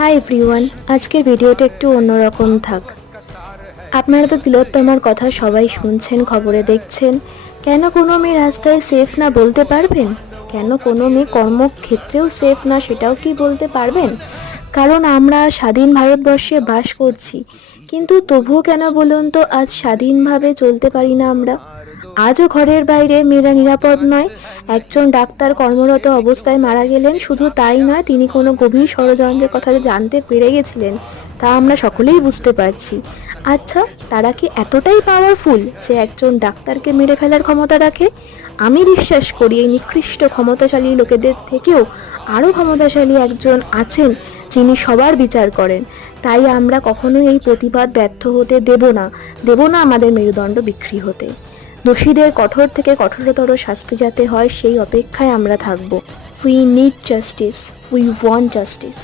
Hi everyone, আজকের ভিডিওটা একটু অন্যরকম থাক। আপনারা তো তিলোত্তমার কথা সবাই শুনছেন, খবরে দেখছেন। কেন কোনো মেয়ে রাস্তায় সেফ না বলতে পারবেন? কেন কোনো মেয়ে কর্মক্ষেত্রেও সেফ না সেটাও কি বলতে পারবেন? কারণ আমরা স্বাধীন ভারতবর্ষে বাস করছি, কিন্তু তবুও কেন বলুন তো আজ স্বাধীনভাবে চলতে পারি না আমরা? আজও ঘরের বাইরে মেয়েরা নিরাপদ নয়। একজন ডাক্তার কর্মরত অবস্থায় মারা গেলেন, শুধু তাই নয়, তিনি কোনো গভীর ষড়যন্ত্রের কথা জানতে পেরে গেছিলেন, তা আমরা সকলেই বুঝতে পারছি। আচ্ছা, তারা কি এতটাই পাওয়ারফুল যে একজন ডাক্তারকে মেরে ফেলার ক্ষমতা রাখে? আমি বিশ্বাস করি এই নিকৃষ্ট ক্ষমতাশালী লোকেদের থেকেও আরও ক্ষমতাশালী একজন আছেন যিনি সবার বিচার করেন। তাই আমরা কখনোই এই প্রতিবাদ ব্যর্থ হতে দেব না আমাদের মেরুদণ্ড বিক্রি হতে। দোষীদের কঠোর থেকে কঠোরতর শাস্তি যাতে হয় সেই অপেক্ষায় আমরা থাকব। We need justice, we want justice.